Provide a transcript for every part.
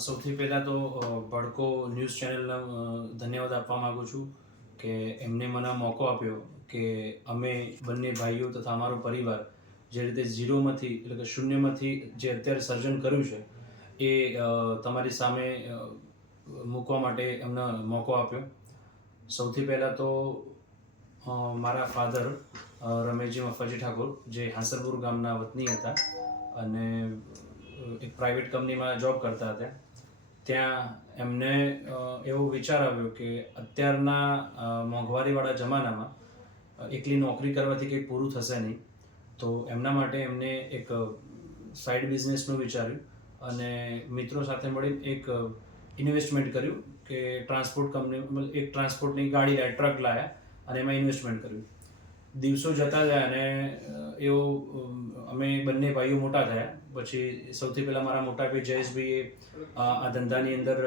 સૌથી પહેલાં તો ભડકો ન્યૂઝ ચેનલને ધન્યવાદ આપવા માગું છું કે એમને મને મોકો આપ્યો કે અમે બંને ભાઈઓ તથા અમારો પરિવાર જે રીતે ઝીરોમાંથી એટલે કે શૂન્યમાંથી જે અત્યારે સર્જન કર્યું છે એ તમારી સામે મૂકવા માટે એમને મોકો આપ્યો. સૌથી પહેલાં તો મારા ફાધર રમેશજી મફાજી ઠાકોર જે હાંસલપુર ગામના વતની હતા અને એક પ્રાઇવેટ કંપનીમાં જોબ કરતા હતા. ત્યાં એમને એવો વિચાર આવ્યો કે અત્યારના મોંઘવારીવાળા જમાનામાં એકલી નોકરી કરવાથી કંઈ પૂરું થશે નહીં, તો એમના માટે એમને એક સાઇડ બિઝનેસનું વિચાર્યું અને મિત્રો સાથે મળીને એક ઇન્વેસ્ટમેન્ટ કર્યું કે ટ્રાન્સપોર્ટ કંપની એક ટ્રાન્સપોર્ટની ગાડી લાવ્યા, ટ્રક લાવ્યા અને એમાં ઇન્વેસ્ટમેન્ટ કર્યું. દિવસો જતા ગયા અને એવો અમે બંને ભાઈઓ મોટા થયા. પછી સૌથી પહેલાં મારા મોટા ભાઈ જયેશભાઈએ આ ધંધાની અંદર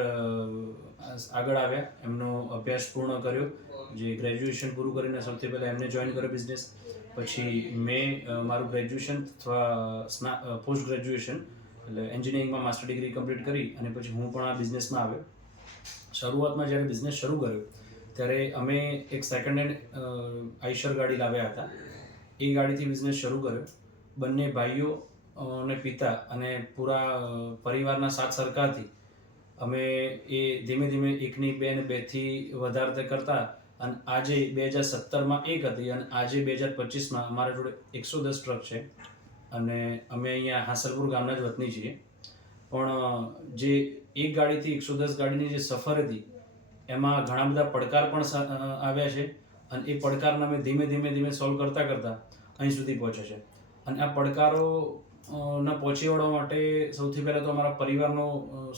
આગળ આવ્યા, એમનો અભ્યાસ પૂર્ણ કર્યો, જે ગ્રેજ્યુએશન પૂરું કરીને સૌથી પહેલાં એમને જોઈન કર્યો બિઝનેસ. પછી મેં મારું ગ્રેજ્યુએશન અથવા પોસ્ટ ગ્રેજ્યુએશન એટલે એન્જિનિયરિંગમાં માસ્ટર ડિગ્રી કમ્પ્લીટ કરી અને પછી હું પણ આ બિઝનેસમાં આવ્યો. શરૂઆતમાં જ્યારે બિઝનેસ શરૂ કર્યો ત્યારે અમે એક સેકન્ડ હેન્ડ આઈશર ગાડી લાવ્યા હતા. એ ગાડીથી બિઝનેસ શરૂ કર્યો. બંને ભાઈઓ અને પિતા અને પૂરા પરિવારના સાથ સરકારથી અમે એ ધીમે ધીમે એકની બે ને બેથી વધારતા કરતા અને આજે 2017માં એક હતી અને આજે 2025માં અમારા જોડે 110 ટ્રક છે અને અમે અહીંયા હાંસલપુર ગામના જ વતની છીએ. પણ જે એક ગાડીથી 110 ગાડીની જે સફર હતી એમાં ઘણા બધા પડકાર પણ આવ્યા છે અને એ પડકારને અમે ધીમે ધીમે સોલ્વ કરતાં કરતાં અહીં સુધી પહોંચ્યા છે. અને આ પડકારો ને પહોંચી વળવા માટે સૌથી પહેલાં તો અમારા પરિવારનો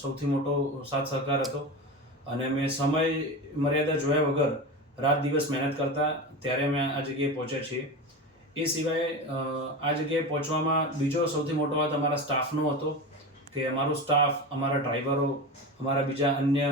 સૌથી મોટો સાથ સહકાર હતો અને અમે સમય મર્યાદા જોયા વગર રાત દિવસ મહેનત કરતા ત્યારે અમે આ જગ્યાએ પહોંચ્યા છીએ. એ સિવાય આ જગ્યાએ પહોંચવામાં બીજો સૌથી મોટો વાત અમારા સ્ટાફનો હતો કે અમારો સ્ટાફ, અમારા ડ્રાઈવરો, અમારા બીજા અન્ય